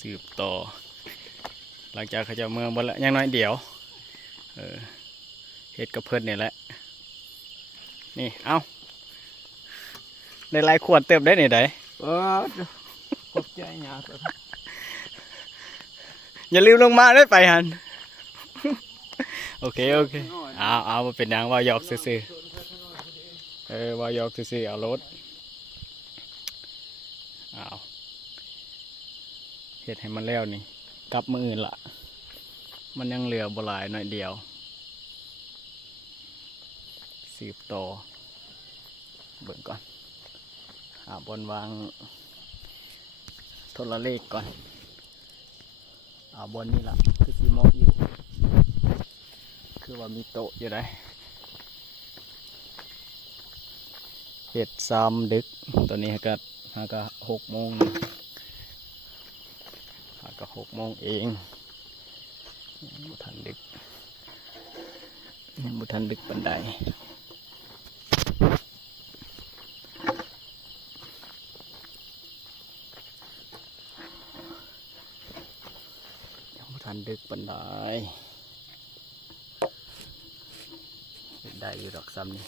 สืบต่อหลังจากเขาจะเมืองบนละยังน้อยเดียวเฮ็ดกับเพิ่นนี่แหละนี่เอาในลายขวดเติมได้ไหนกบใจหยาบอย่าลืมลงมาได้ไปหันโอเคเอามาเป็นยังว่าหยอกซื่อว่าหยอกซื่อเอารถเอาเฮ็ดให้มันแล้วนี่กลับมืออื่นละมันยังเหลือบ่หลายหน่อยเดียวสืบต่อเบิ่งก่อนหาบนวางโทรเลขก่อนบนนี่ละคือสีเหมาะอยู่คือว่ามีโต๊ะอยู่ได้เฮ็ดซ้ำดึกตอนนี้หาก6 โมง6 โมงเองบุทันดึกปันใดยังบุทันดึกปันใดได้อยู่ดอกซ้ำนี่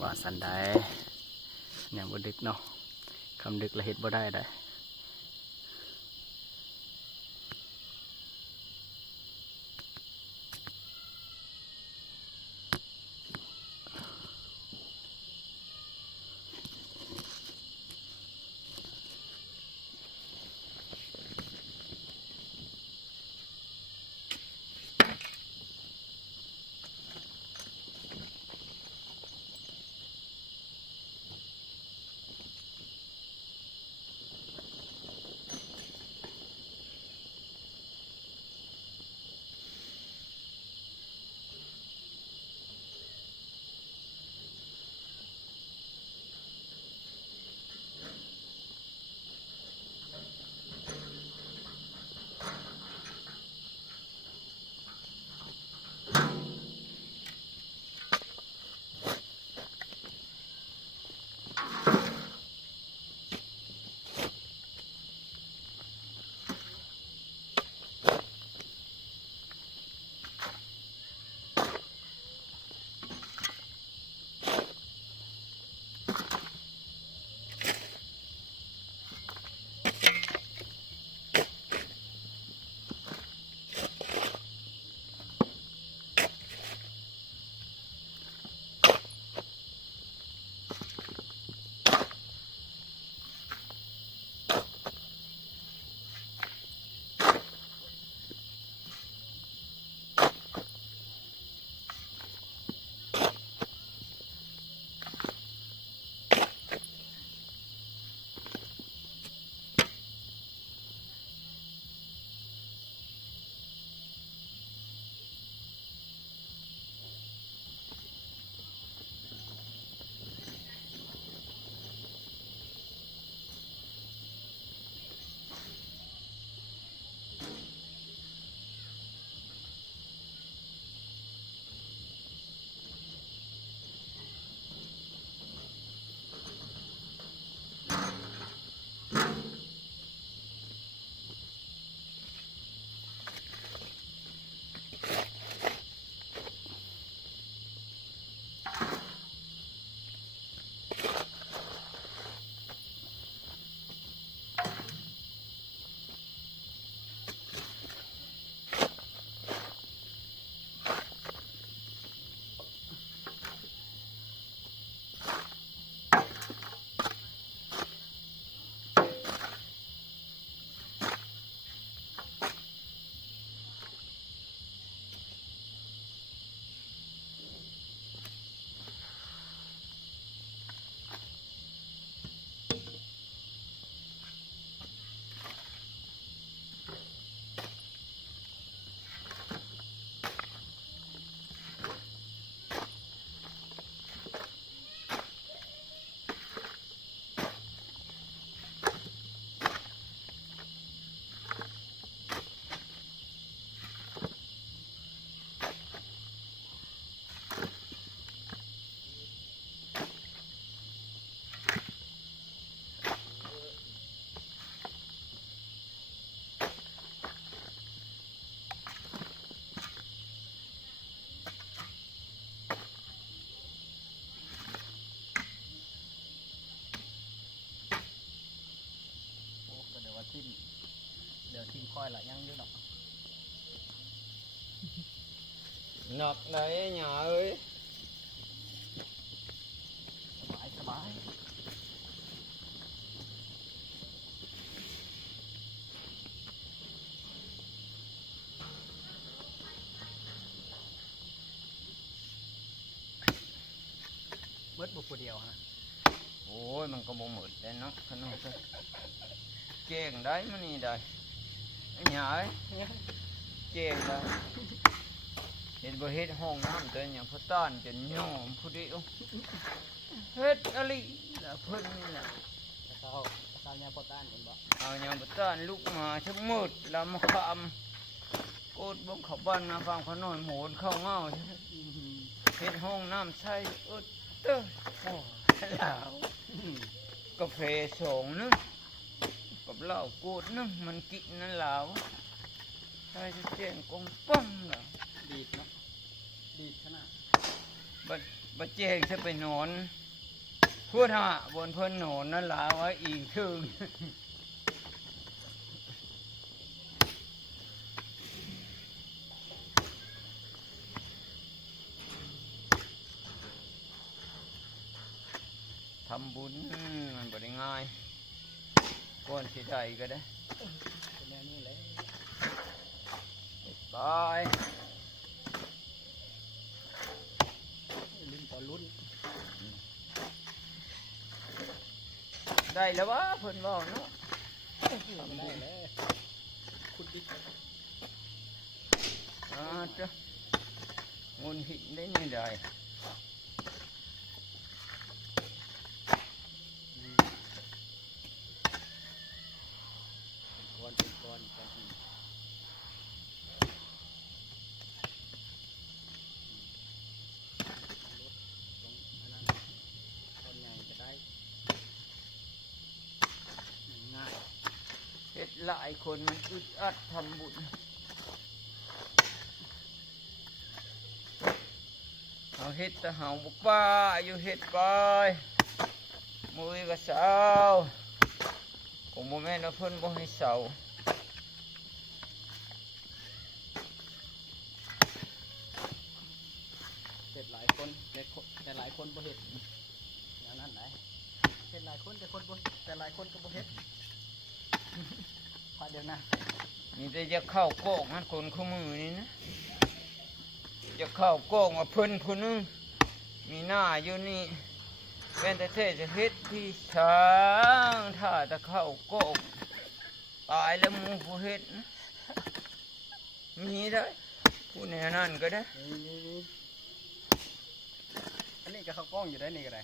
ว่าสันได้ยังบ่ดึกเนาะคำดึกละเฮ็ดบ่ได้ ทิมเดี๋ยวทิมค่อยละยังเยอะดอก หนักไหนหยาเอ้ย สบายเบิดบุกผู้เดียวฮะ โอ้ยมันก็บ่หมดแล้วเนาะขนมก็เก่งได้มันนี่ได้หยาเอ้ยเก่งได้เห็นบ่เฮ็ดห้องน้ำตัวอย่างพ่อต้านจนย่อมผู้เดียวเฮ็ดอะไรล่ะเพิ่นนี่ล่ะ เขาเนี่ยพอต้านเห็นบ่ เอาอย่างพ่อต้านลูกมาทั้งหมดลำคำโกดบ่เข้าบ้านมาฟังขน้อยโหนเข้าเงาเฮ็ดห้องน้ำใส่อึดเด้อโอ้แล้วกาแฟสองนึงกับเหล้ากูดนึงมันกินนั่นลาวใช่จะแจ้งกงป้อมล่ะ ดีดเนาะดีดขนาด บัดแจ้งจะไปนอนพูดฮะบนเพิ่นนอนนั่นลาวไว้อีกถึงทำบุญมันบ่ได้ง่ายก่อนสิได้ก็ได้ เป็นแน่นี่เลย ไป ลิ้นต่อลุ้น ได้แล้ววะเพิ่นบอกเนาะ ได้เลยคุณดิ จ้ะงุนหินได้นี่ได้ ก้อนเป็นก้อนกันอีกตรงนั้นก้อนใหญ่จะได้ง่าย เฮ็ดหลายคนมันอึดอัดทำบุญเอาเฮ็ดแตะเฮาบ่ป้าอยู่เฮ็ดไปมื้อก็เศร้าคงบ่แม่นว่าเพิ่นบ่ให้เศร้า เสร็จหลายคนแต่หลายคนบ่เฮ็ดอย่างนั้นไหนเสร็จหลายคนแต่คนบ่แต่หลายคนก็บ่เฮ็ดพอเดี๋ยวนะ มีแต่จะเข้าโกกมันคนคู่มือนี่นะจะเข้าโกกว่าเพิ่นผู้นึงมีหน้าอยู่นี่เป็นแต่เทศจะเฮ็ดที่ช้างถ้าจะเข้าโกกตายแล้วหมูผู้เฮ็ดนะมีได้ผู้แนวนั้นก็ได้ นี่อันนี้ก็เขากล้องอยู่ได้นี่ก็ได้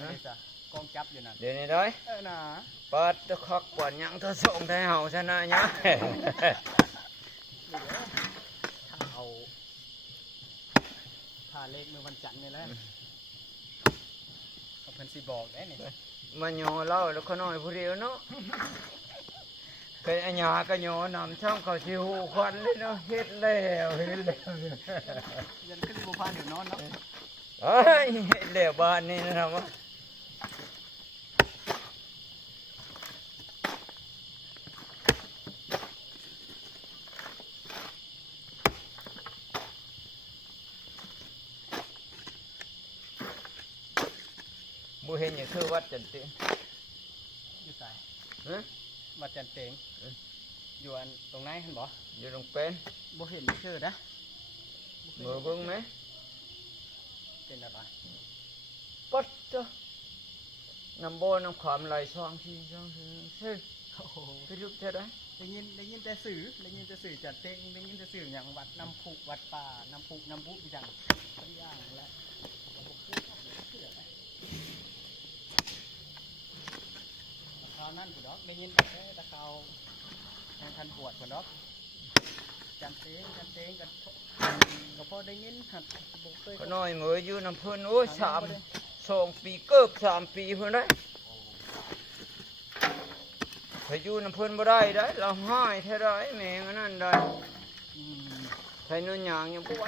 นะ นี่จ้ะกล้องจับอยู่นั่น เดี๋ยวนี้ได้ น่ะ ปัดตะคักกว่ายังถ้าส่งไทยเฮาชนะเนี่ย นี่เด้อถ้าเอาถ้าเลขมือวันจันทร์นี่แหละเขาเพิ่นสิบอกได้นี่ มาโยเล่าแล้วเขาน้อยผู้เดียวเนาะเคยอัญญาก็โยนำช่องเขาชิวควันเลยเนาะเฮ็ดแล้วเฮ็ดแล้ว ยันขึ้นบุพานเดี๋ยวนอนเนาะ เอ้ยเฮ็ดแล้วบ้านนี้นะครับว่าบ่เห็นอย่างคือวัดจันติ อยู่ใส่ ฮะ วัดจันเตงอยู่อันตรงไหนเห็นบ่ อยู่ตรงเป็น บ่เห็นชื่อนะ เมื่อเบิ่งไหม เป็นอะไร ปัดเจ้าน้ำบ่อน้ำขามไหลช่องที่ช่องที่ซึ่ง โอ้โห พี่ลูกเท่าไร ได้ยินแต่สื่อจัดเตงได้ยินแต่สื่ออย่างวัดน้ำพุวัดป่าน้ำพุอย่างทุกอย่างและ คราวนั้นผู้ดอกได้ยินแต่เขาแข่งขันบวชผู้ดอกจันเตงกันก็พอได้ยินหัดบุกเคย ก็น้อยเหมยอยู่น้ำเพิ่นโอ้ย2 ปีเกือบ3 ปีเพิ่นได้ถ้าอยู่น้ำเพิ่นบ่ได้ได้เราห้ายแท้ได้แม่งอันนั้นได้ใช้นุ่นยางยังบ่ไหว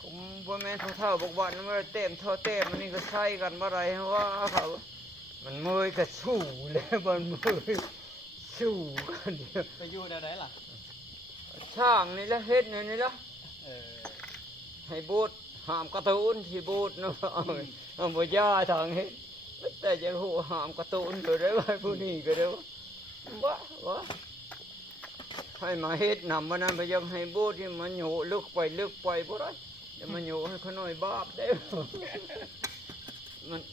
ก็บ่แม่นเท่าๆบอกว่ามันเต็มเท่าเต็มมันนี่ก็ใช้กันบ่ได้ว่าเขามันเมยก็สู้แล้วมันเมย สู้กันเดียว ไปอยู่แนวไหนล่ะ ช่างนี่ละเฮ็ดนี่ละ เออ ให้บูดหามการ์ตูนที่บูดเนาะเอาบ่ย่าทางเฮ็ดแต่จะหูหามการ์ตูนก็ได้ว่าผู้นี้ก็ได้ว่าให้มาเฮ็ดนำมันนั้นไปยังให้บูดที่มันโยลึกไปบ่ได้เดี๋ยวมันโยให้เขาน้อยบาปได้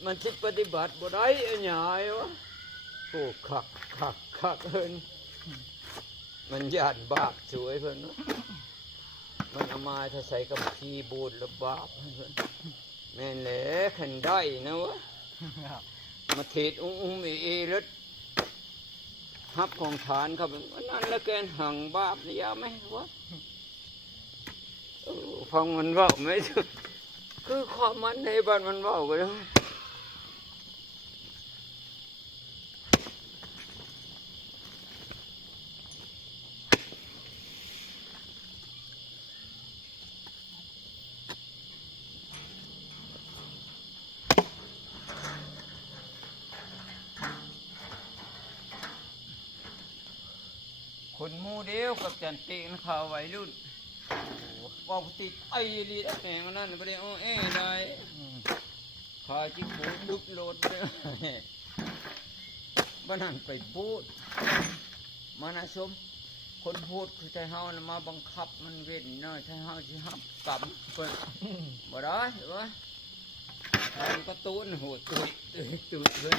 มันสิปฏิบัติบ่ได้ไอ้หยายวะโอ้คักเพิ่นมันญาติบาปสวยเพิ่นเนาะมันเอามาถ้าใส่กับคีย์บอร์ดแล้วบาปให้เพิ่นแม่นแหละคันได้นะวะมาเทศเอรถฮับของฐานครับนั่นละแกนหังบาปนี่ยาไหมวะฟังมันเว้าไหมคือความมันในบ้านมันเว้าก็ได้คนหมู่เดียวกับจันตินข่าววัยรุ่นว่าติดไอ้ลีแหงนั่นไม่ได้อ้อแอได้ขาจิกบูดลุกโลดเลยบ้านนั่นไปบูดมานะชมคนพูดคือใจเฮานะมาบังคับมันเว้นน้อยใจเฮาสิฮับกลับเพิ่นบ่ได้วะทางการ์ตูนโหดตุยเพิ่น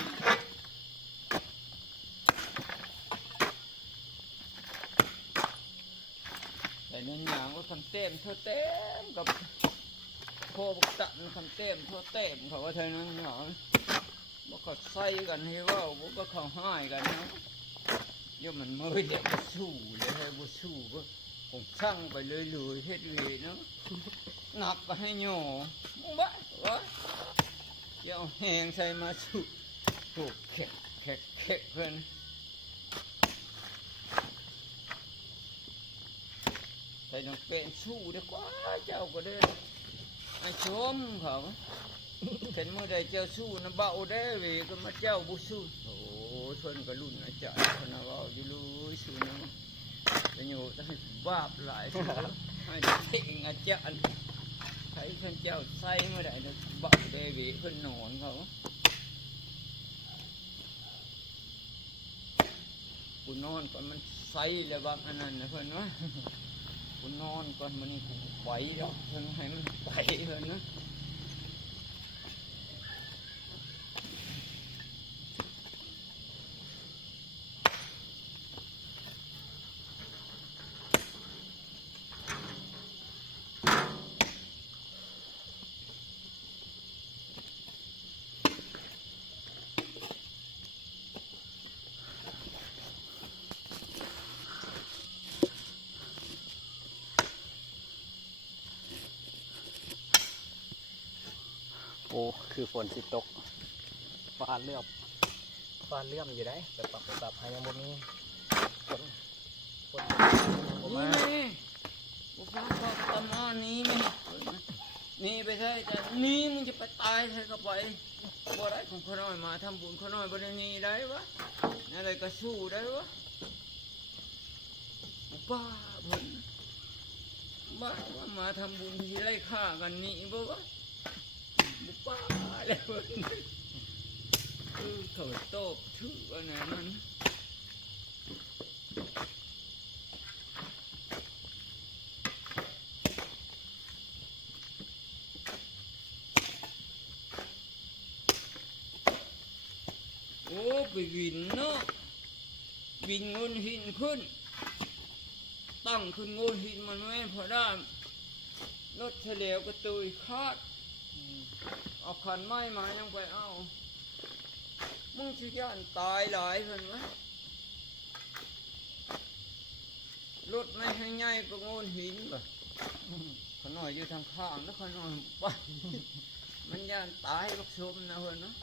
แต่เนื้อหนังก็คันเต็มเท่าเต็มกับโคบตันคันเต็มเท่าเต็มเขาว่าเท่านั้นหนอบ่ก็ใส่กันให้ว่าบ่ก็เข้าห้ายกันนะเดี๋ยวมันมือเด็กก็สู้เลยให้บ่สู้ก็ผมสั่งไปเลยเฮ็ดเลยเนาะหนักก็ให้โย่บ้าวะเดี๋ยวแหงใส่มาสู้โอ้แขกเพิ่นใส่น้องเป็นสู้ดีกว่าเจ้าก็เด้อไอ้ชมเขาเห็นเมื่อใดเจ้าสู้นะเบาได้เวยก็มาเจ้าบุสู้โอ้ชนก็รุ่นอาจารย์พนาว่าอยู่ลุยสู้นะจะอยู่ได้บาปหลายสู้ให้เก่งอาจารย์ใครเพิ่นเจ้าใส่เมื่อใดนะเบาได้เวยเพิ่นนอนเขากูนอนก่อนมันใส่แล้วบางอันนั้นนะเพิ่นวะกูนอนก่อนมันนี่กูไหวแล้วเพิ่นให้มันไปเพิ่นนะโอ้คือฝนสิตกฟ้าเลื่อมอยู่ได้แต่ปรับให้ยังบ่มีฝนนี่ไงบุกฟังประมาณนี้ไหมนี่ไปใช่แต่นี่มึงจะไปตายใช่ก็ไปบ่ได้ของเขาน้อยมาทำบุญเขาน้อยบ่ได้นี่ได้วะอะไรก็สู้ได้วะบ้าเพิ่นบ้าว่ามาทำบุญที่ไล่ฆ่ากันนี่บ่วะบ้าแล้วเพิ่นเขาโตบชื่อว่าไหนมันโอ้ไปวินเนาะวินเงินหินขึ้นตั้งขึ้นเงินหินมันไม่พอได้รถเฉลียวก็ตุยคาดเอาขันไม้มายังไปเอามึงชิย่านตายหลายเพิ่นวะรถไม่ให้ง่ายก็โงนหินบ่ขน่อยอยู่ทางข้างนะขน่อยไปมันย่านตายบักชมนะเพิ่นเนาะ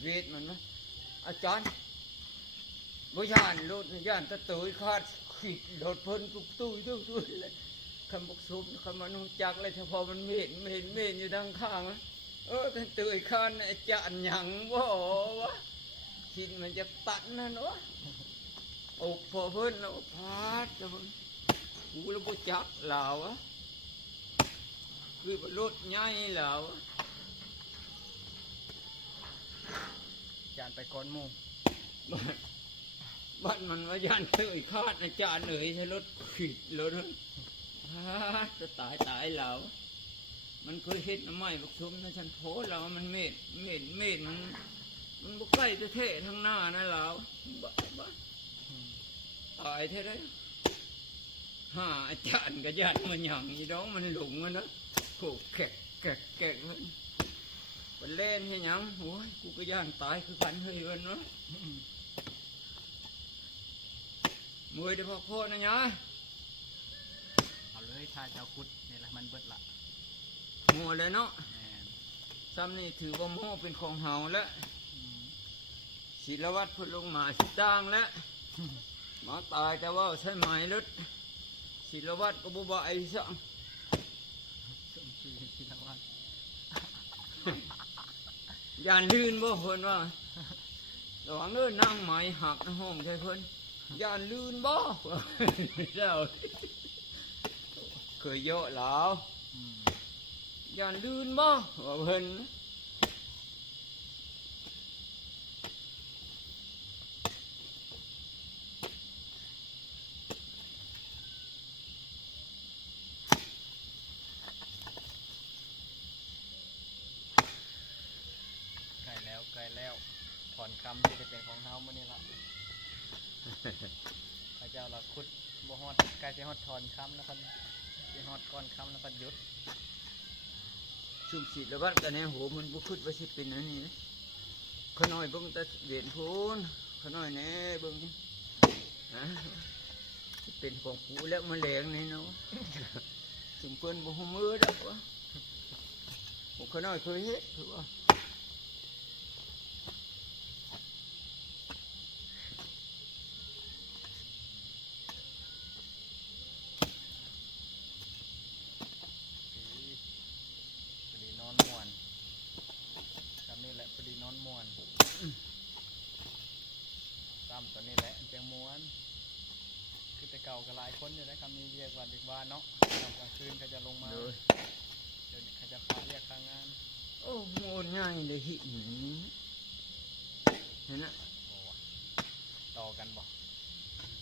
เวทมันนะอาจารย์บ่ย่านรถย่านตะตุยคาดขีดรถเพิ่นตุ้ยเลยคำบักชมคำมันรู้จักเลยเฉพาะมันเม็ดอยู่ทางข้างนะกันตุยคานอาจารย์หยังบ่วะ คิดมันจะตัดนะเนาะโอ้พอเพิ่นแล้วพาดจะเพิ่นกูแล้วบ่จักเหล่าอะคือรถใหญ่เหล่า จานไปก้อนหมู บ้านมันว่าย่านเตยคาดอาจารย์เอ๋ยใช้รถขีดรถจะตายแล้วมันเคยเห็ดน้ำไม้บักชุมนะฉันโพสเรามันเม็ดมันบุกใกล้จะเทะทางหน้านะเราบ้าตายเท่ได้อาจารย์กับญาติมันอย่างนี้น้องมันหลงมันนะโขกแกะมันเล่นให้ยังโอ้ยกูก็ย่านตายคือกันเฮ้ยมันเนาะมือเดี๋ยวพ่อนะยะเอาเลยถ้าเจ้าคุดนี่แหละมันเบิดละ มัวเลยเนาะซ้ำนี่ถือว่าโม่เป็นของเฮาแล้วศิลวัตรพุทธลงมาสิต่างแล้วมาตายแต่ว่าใช่ไหมรถศิลวัตรก็บุบไอ้สัง สมชื่อศิลวัตร ยานลื่นบ่เพิ่นว่าระวังเด้อนั่งไม้หักในห้องใช่เพิ่นยานลื่นบ่เจ้าเคยเยอะแล้วยานลื่นบ่ว่าเพิ่นไกลแล้วถอนคำที่จะเป็นของเฮามื้อนี้ละพระเจ้าเราคุดบ่ฮอดใกล้สิฮอดถอนคำแล้วพันสิฮอดก้อนคำแล้วพันหยุด ชุมศิลวัตรกันแน่โหมันบุคุดว่าสิเป็นอันนี้นะขน้อยเบิ่งแต่เวียนพูนขน้อยแน่เบิ่งนะเป็นของกูแล้วมาแหลงนี่เนาะสมควรบ่ฮู้มือดอกวะผมขน้อยเคยเฮ็ดถือว่าพอดีนอนม่วนคำนี้แหละพอดีนอนม่วนซ้ำตอนนี้แหละเจียงม้วนคือแต่เก่าก็หลายคนอยู่นะคำนี้เรียกวันเด็กบ้านเนาะกลางคืนเขาจะลงมาเดี๋ยวนี้เขาจะพาเรียกข้างงาน โอ้โหง่ายเลยหิเห็นนะ ต่อกันบ่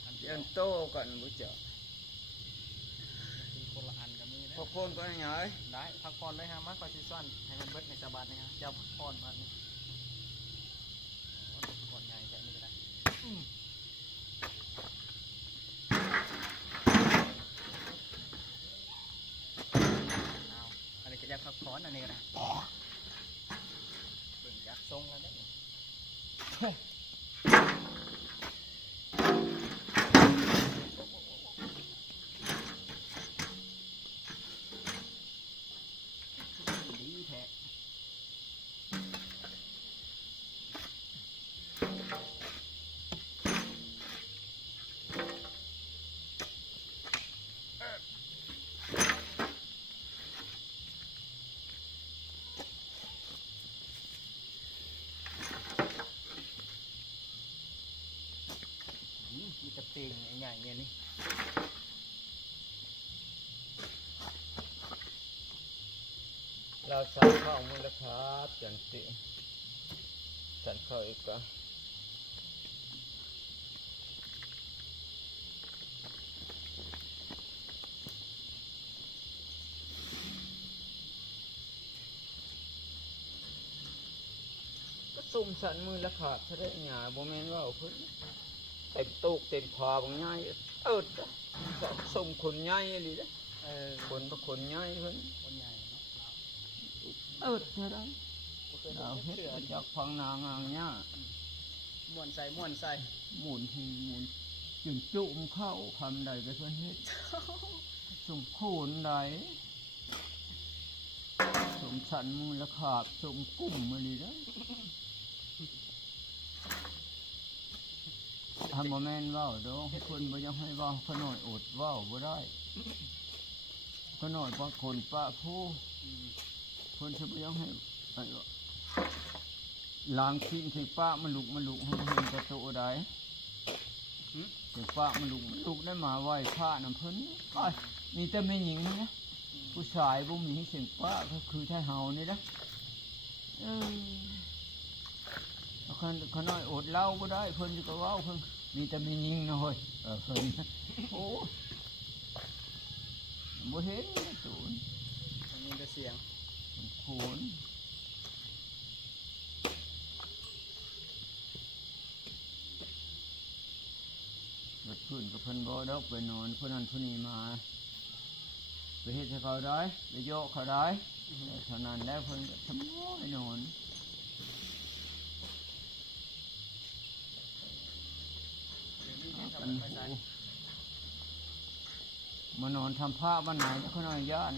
อันเดีย ยั วน โตกันบ่เจ้า ทีคนละอันก็มีนะ พอคนก็ยังไง ได้พักผ่อนเลยฮะมากกว่าซีซั่นให้มันเบิดในสบายนะฮะเจ้าพักผ่อนมานี่ผ่อนใหญ่แค่นี้ก็ได้เอาอะไรจะอยากพักผ่อนอันนี้ก็ได้เบิ่งจากทรงแล้วได้ดีแท้มีตะเตียงใหญ่ๆเนี่ยนี่ เราสั่งข้าวมือแล้วครับจันติสั่งข้าวอีกก็สุ่มสันมือละขาดถ้าได้หยาบ่แม่นว่าเพิ่นเต็มตูกเต็มคอบางง่ายส่งคนง่ายเลยนะคนก็คนง่ายเพิ่น คนใหญ่เนาะเรา เท่านั้น บ่เคย เรา เห็ เฮ็ น ด เสือ จากฟังนางางเนี่ย ม่วนใส่ หมุนทีหมุนจึงจุ่มเข้าคำใดไปเพื่อนเฮ็ดสมคูนใดสมสันมูลขาบสมกุ้มมาดีแล้วทำโมเมนต์ว่าวเด้อคนบ่ยังให้ว่าวขน่อยอดว่าวบ่ได้ขน่อยบางคนป้าผู้คนจะบ่ยังให้ไอ้ ล้างชิ้นใส่ป้ามันลุกให้เห็นกระโตได้ใส่ป้ามันลุกได้มาไหว้พระน้ำเพิ่นอ้ายมีแต่ไม่หญิงนะผู้ชายบ่มีเสียงป้าก็คือไทยเฮานี่นะเขาน้อยอดเหล้าบ่ได้เพิ่นก็เว้าเพิ่นมีแต่ไม่หญิงนะเฮ้ยเพิ่นโอ้บ่เห็นศูนย์ มีแต่เสียง โขนรถพื้นกับเพิ่นบ่ดอกไปนอนผู้นั้นผู้นี้มาไปเฮ็ดให้เขาได้ไปโยกเขาได้เท่านั้นแล้วเพิ่นก็ทำน้อยนอนมานอนทำผ้าบ้านไหนนะเขาหน่อยย่าน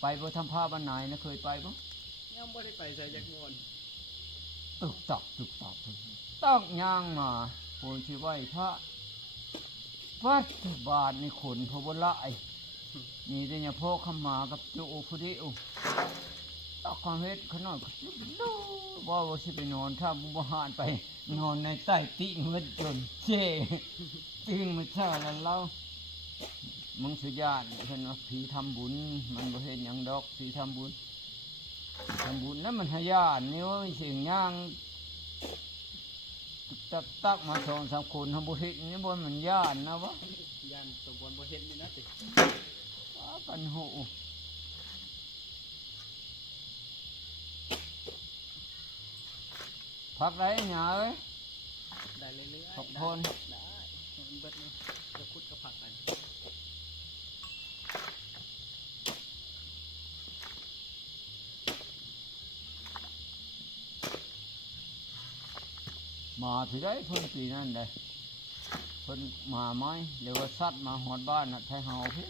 ไปบ่ทำผ้าบ้านไหนนะเคยไปบ่ยังไม่ได้ไปใส่จักรวาล ตึกตักต้องย่างมาโคนที่ไหวพระวัดบาทในขนพระบละไอนี่แต่เนี่ยพ่อขมากับโจพุทธิอุตอกความเฮ็ดขนาดดูว่าสิไปนอนถ้าบุบหานไปนอนในใต้ติ่งมันจนเจ๊ตึงมาช่าแล้วเล่ามึงสุญาตเห็นว่าผีทำบุญมันบ่เห็นอย่างดอกผีทำบุญนั่นมันหายานนี่ว่ามีสิ่งย่างตักมา2-3 คนทำบุญนี่บ่มันย่านนะวะย่านตะบนบ่เห็นนี่นะติกันหูพักได้หยาเอ้ยได้เรื่อยๆพักพนได้มันเบิดนี่จะคุดกับผักกันมาที่ได้เพิ่นปีนั่นเลยเพิ่นมาไหมเดี๋ยวว่าสัตว์มาหอดบ้านน่ะไทยเฮาพี่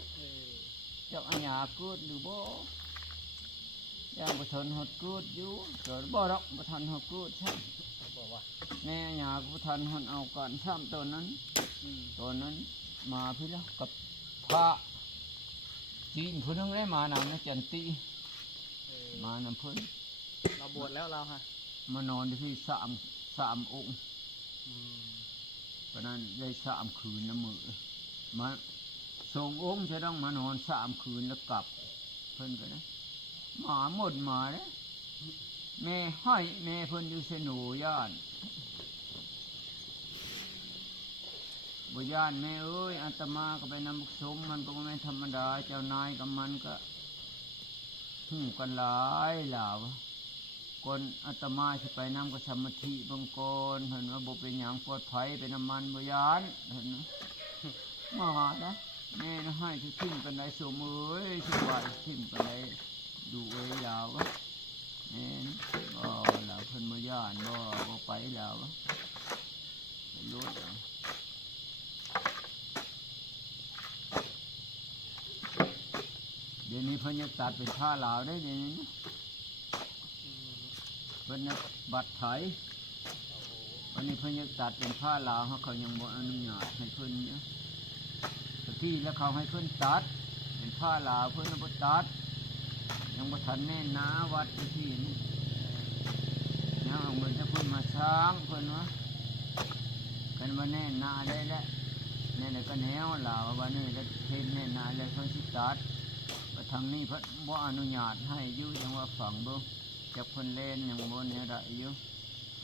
เจ้าอัญญาเกิดหรือบ่ย่างประทันหอดเกิดอยู่เกิดบ่ดอกประทันหอดเกิดใช่บอกว่าแน่อัญญาประทันหอดเอากันซ้ำตัวนั้นมาพี่แล้วกับพระจีนเพิ่นทั้งได้มานำนะจันติมานำเพิ่นเราบวชแล้วเราฮะมานอนที่3 องค์เพราะนั้นได้3 คืนนะมือมา2 องค์จะต้องมานอน3 คืนแล้วกลับเพิ่นก็นะหมาหมดหมาเนี่ยแม่ให้แม่เพิ่นอยู่เสนูย่านบุญานแม่เอ้ยอาตมาก็ไปนำบุกสมมันก็ไม่ธรรมดาเจ้านายกับมันก็หูกันหลายหลาวก่อนอาตมาจะไปนำก็สมาธิบางกรเห็นว่าบุเป็นอย่างปลอดภัยเป็นน้ำมันบุญานเห็นไหมมานะแม่นะให้ที่ทิ้งกันได้สมเอ้ยสบายทิ้งกันได้ดูเอ้ยหลาวแม่บ่หลาวเพิ่นบุญานบ่ไปหลาวรู้เดี๋ยวนี้เพิ่นจะตัดเป็นผ้าลาวได้เดี๋ยวนี้เพิ่นบัดไถวันนี้เพิ่นจะตัดเป็นผ้าลาวเขายังบ่อนุญาตให้เพิ่นเนี่ยที่แล้วเขาให้เพิ่นตัดเป็นผ้าลาวเพิ่นบ่ตัดยังบ่ทันแน่นหนาวัดที่นี่ยังเอาเงินจะเพิ่นมาช้างเพิ่นวะกันว่าแน่นหนาได้แล้วแน่นก็แนวลาววันนี้ก็เห็นแน่นหนาแล้วเพิ่นสิตัดทางนี้เพิ่นบ่อนุญาตให้อยู่ยังว่าฝั่งเบิ่งจับเพิ่นเล่นยังบ่เนี่ยได้อยู่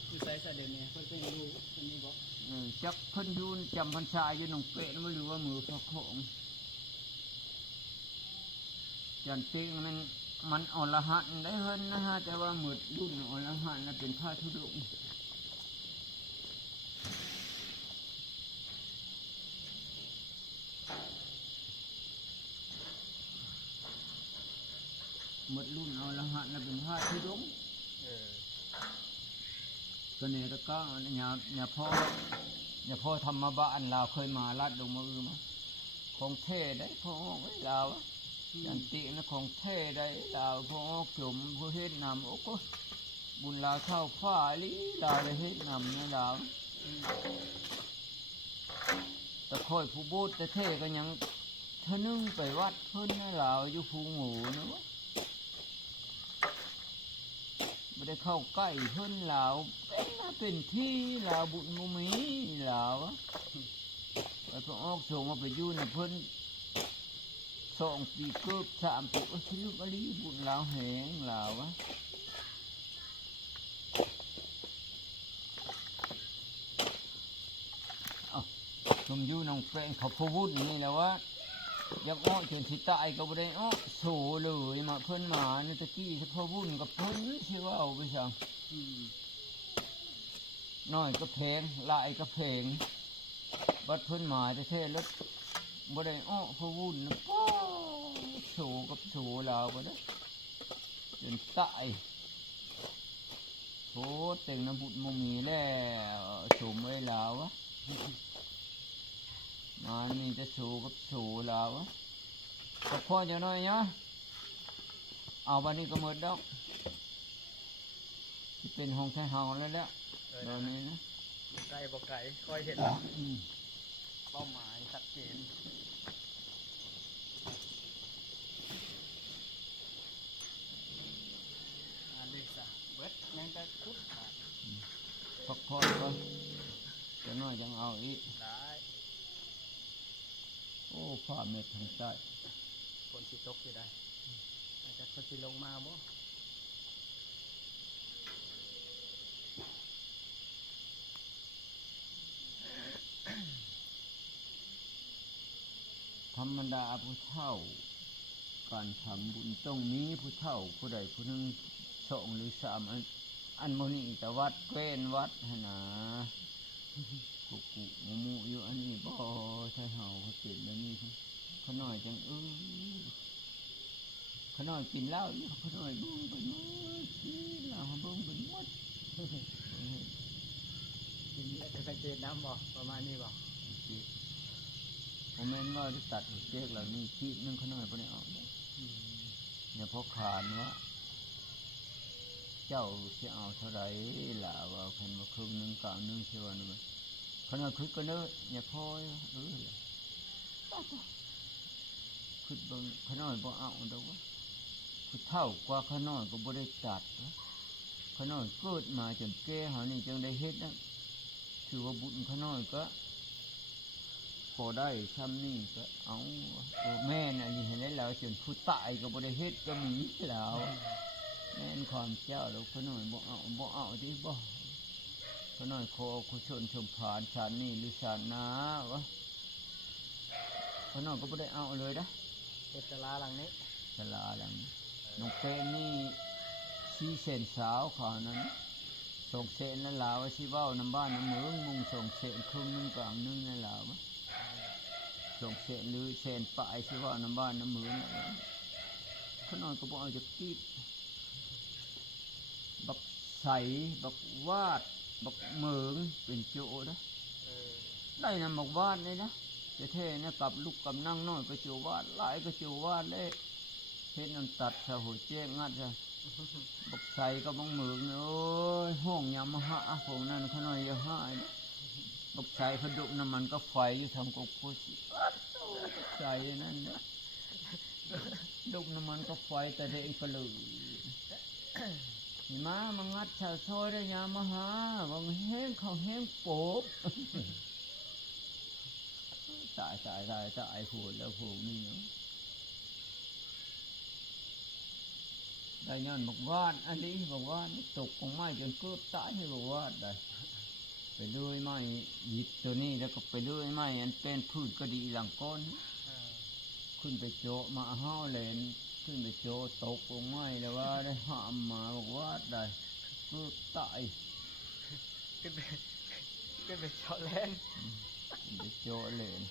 คือใส่เสด็จเนี่ยเพิ่นเป็นรู้อันนี้บ่จับเพิ่นอยู่จำพรรษาอยู่หนองเป็ดบ่รู้ว่ามือพระโคงจันติมันอรหันต์ได้เพิ่นนะฮะแต่ว่ามืดรุ่นอรหันต์น่ะเป็นพระธุดงค์หมดรุ่นเอาละฮะแล้วเป็นผ้าที่ดงก็เนี่ยตะก้าเนี่ยพ่อธรรมบ้านเราเคยมาลัดลงมามาของเท่ได้พ่อไว้เราจันตินะของเท่ได้เราพ่อจุ่มผู้เฮ็ดนำโอ้ก็บุญเราเข้าฟ้าลีเราเลยเฮ็ดนำนะเราแต่คอยผู้บูดแต่เท่ก็ยังเธอนึ่งไปวัดเพิ่นนะเราอยู่ภูงูนะวะ ไม่ได้เข้าใกล้เพิ่นลาวเป็นที่ลาวบุญมุมีลาวไปพระออกส่งมาไปอยู่ในเพิ่น2 ปีเกือบ3 ปีที่ลูกอลีบุญลาวแหงลาววะชมอยู่น้องแป้งเขาพูดนี่แหละว่าอยากอ้อจนสิตายก็บ่ได้อ้อโสเลยมาเพิ่นมาในตะกี้เขาพูดกับเพิ่นสิว่าเอาไปสั่งน้อยก็เพลงลายก็เพลงบัดเพิ่นมาแท้ๆแล้วบ่ได้อ้อพูดนะป้อโสกับโสลาวบ่ได้จนตายโธ่เต็งน้ำบุญบ่มีแล้วสมไว้ลาววะมันมีจะสูกับสูแล้วก็พอจะน้อยเนาะเอาวันนี้ก็หมดแล้วเป็นห้องไทยเฮาแล้วแล้วตอนนี้นะไกลบ่ไกลคอยเห็นเป้าหมายชัดเจนอันนี้ซะเบิดยังจะคุดขาดพักผ่อนก่อนจะน้อยจังเอาอีกได้โอ้ฟ้าเม็ดทางใต้ฝนสิตกอยู่ได้อาจจะฝนสิลงมาบ่ธรรมดาผู้เฒ่าการทำบุญต้องมีผู้เฒ่าผู้ใดผู้หนึ่ง2 หรือ 3อันโมนี่แต่วัดเกวนวัดหนากุกุมูอยู่อันนี้บ่ใช่เฮาเขาเปลี่ยนแบบนี้เขาหน่อยจังเขาหน่อยกินเหล้าอยู่เขาหน่อยบุ้งไปหมดกินเหล้าบุ้งไปหมดกินเยอะจะสังเกตน้ำบ่ประมาณนี้บ่ผมแม่นว่าที่ตัดหัวเจ๊กเหล่านี้คิดนึงเขาหน่อยไปได้ออกเนี่ยพอขานว่าเจ้าจะเอาเท่าไรล่ะว่าคนมาครึ่งนึงกลางนึงเชียวนะขนาดคึกก็เนอะอย่าพอยคึกบางขนาดบ่เอาเด้อวะคือเท่ากว่าขนาดก็บ่ได้จัดขนาดเกิดมาจนแก่หานี่จังได้เฮ็ดนะถือว่าบุญขนาดก็พอได้ซ้ำนี่ก็เอาแม่น่ะนี่เห็นแล้วจนผู้ตายก็บ่ได้เฮ็ดก็มีแล้วแม่นความเจ้าแล้วขนาดบ่เอาที่บ่ขน้อยโคคุชนชมผานชานนี่หรือชานนาวะขน้อยก็ไม่ได้เอาเลยนะเป็นศาลาหลังนี้ศาลาหลังน้องเป็นนี่4 เซนสาวขานั้น2 เซนนั่นลาวสิเว้าน้ำบ้านน้ำเมืองมุง2 เซนครึ่งนึงกลางนึงนั่นลาว2 เซนหรือเซนปลายสิเว้าน้ำบ้านน้ำเมืองขน้อยก็บ่เอาจะกีดบักใสบักวาดบักเมืองเป็นโจนะได้นำบักวาดเลยนะจะเท่นะกับลูกกับนั่งน้อยก็โจวาดหลายก็โจวาดเลยเห็นน้ำตัดสะหัวเจ๊งัดจะบักใส่กับบักเมืองโอ้ยห้องยามหะพวกนั้นเขาหน่อยจะหายบักใส่เขาดุน้ำมันก็ไฟอยู่ทำกบโคสิบักใส่นั่นนะดุน้ำมันก็ไฟแต่เด็กก็เลยมางัดชาวซอยได้ยามาหาว่าแห้งเขาแห้งโป๊บตายพูดแล้วพูดนี่เนาะได้ย้อนบอกว่าอันนี้บอกว่าตกของไม้จนเกือบตายให้บอกว่าได้ไปเลื่อยไม้หยิบตัวนี้แล้วก็ไปเลื่อยไม้อันเป็นพืชก็ดีหลังก้นขึ้นไปโจมาห้าวเลนขึ้นไปโจตกลงไม้แล้วว่าได้ห้ามมาบอกว่าได้ก็ตายขึ้นไปเจาะแลนขึ้นไปโจเลน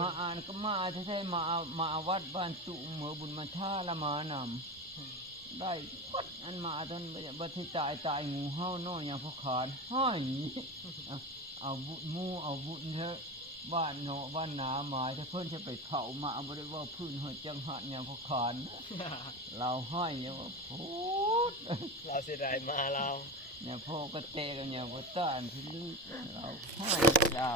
มาอ่านก็มาใช่มาวัดบ้านตุเหมือบุญมาท่าละมานำได้วัดอันมาตอนบัดที่ตายงูเห่าน้อยอย่างพอขานห้อยเอาบุญมูเอาบุญเถอะบ้านโนบ้านนาหมายถ้าเพื่อนจะไปเผามาบริว่าพื้นหัวจังหันเนี่ยพอขานเราห้อยเนี่ยว่าพูดเราเสียดายมาเราเนี่ยพ่อก็เตะกันเนี่ยว่าต้านที่ลึกเราห้อยเรา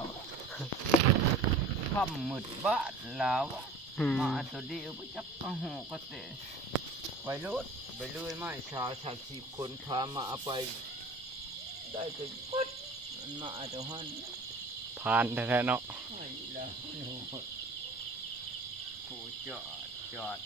ค่ำมืดบ้านเรามาตัวเดียวไปจับกระหูก็เตะ ไปรถไปเรื่อยไม่30 คนพามาเอาไปได้ไปปุ๊ดมันมาเดี๋ยวหัน ผ่านแท้ๆเนาะ ไม่แล้วผู้จอด